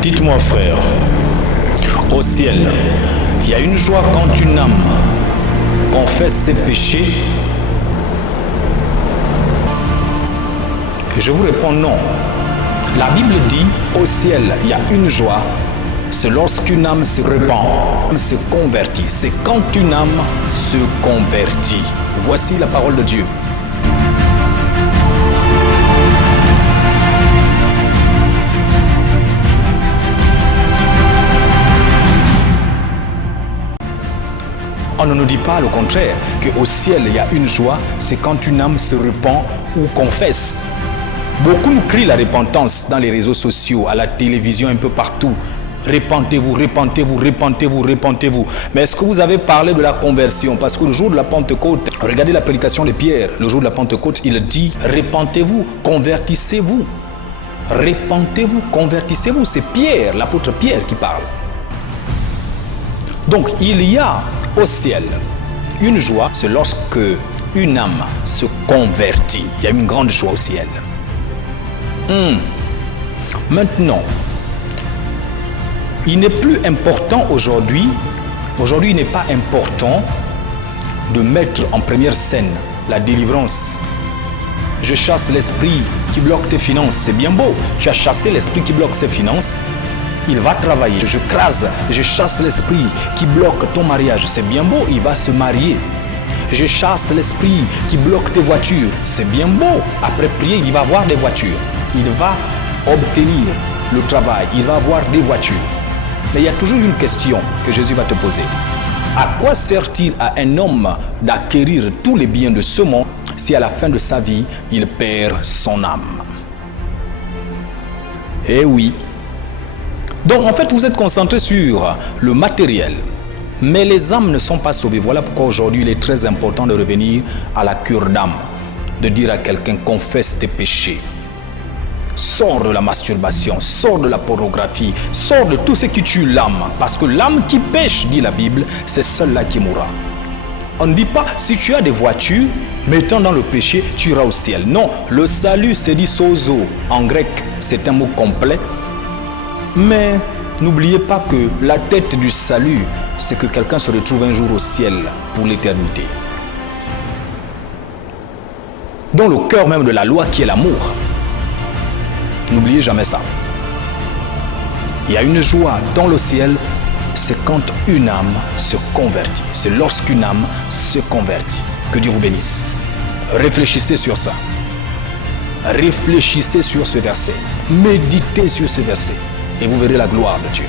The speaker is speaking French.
Dites-moi, frère, au ciel, il y a une joie quand une âme confesse ses péchés. Et je vous réponds non. La Bible dit, au ciel, il y a une joie, c'est lorsqu'une âme se repent, se convertit. C'est quand une âme se convertit. Voici la parole de Dieu. On ne nous dit pas le contraire, qu'au ciel il y a une joie, c'est quand une âme se repent ou confesse. Beaucoup nous crient la repentance dans les réseaux sociaux, à la télévision, un peu partout. Repentez-vous, repentez-vous, repentez-vous, repentez-vous. Mais est-ce que vous avez parlé de la conversion? Parce que le jour de la Pentecôte, regardez la prédication de Pierre, le jour de la Pentecôte, il dit « Repentez-vous, convertissez-vous. Repentez-vous, convertissez-vous. » C'est Pierre, l'apôtre Pierre qui parle. Donc, il y a au ciel une joie, c'est lorsque une âme se convertit. Il y a une grande joie au ciel. Maintenant, il n'est plus important aujourd'hui, il n'est pas important de mettre en première scène la délivrance. Je chasse l'esprit qui bloque tes finances, c'est bien beau. Tu as chassé l'esprit qui bloque ses finances, il va travailler. Je crase, je chasse l'esprit qui bloque ton mariage, c'est bien beau, il va se marier. Je chasse l'esprit qui bloque tes voitures, c'est bien beau. Après prier, il va avoir des voitures. Il va obtenir le travail, il va avoir des voitures. Mais il y a toujours une question que Jésus va te poser. À quoi sert-il à un homme d'acquérir tous les biens de ce monde si à la fin de sa vie, il perd son âme? Eh oui. Donc en fait, vous êtes concentré sur le matériel. Mais les âmes ne sont pas sauvées. Voilà pourquoi aujourd'hui, il est très important de revenir à la cure d'âme. De dire à quelqu'un, confesse tes péchés. Sors de la masturbation, sors de la pornographie, sors de tout ce qui tue l'âme. Parce que l'âme qui pêche, dit la Bible, c'est celle-là qui mourra. On ne dit pas, si tu as des voitures, mettant dans le péché, tu iras au ciel. Non, le salut, c'est dit sozo. En grec, c'est un mot complet. Mais n'oubliez pas que la tête du salut, c'est que quelqu'un se retrouve un jour au ciel pour l'éternité. Dans le cœur même de la loi qui est l'amour. N'oubliez jamais ça. Il y a une joie dans le ciel, c'est quand une âme se convertit. C'est lorsqu'une âme se convertit. Que Dieu vous bénisse. Réfléchissez sur ça. Réfléchissez sur ce verset. Méditez sur ce verset. Et vous verrez la gloire de Dieu.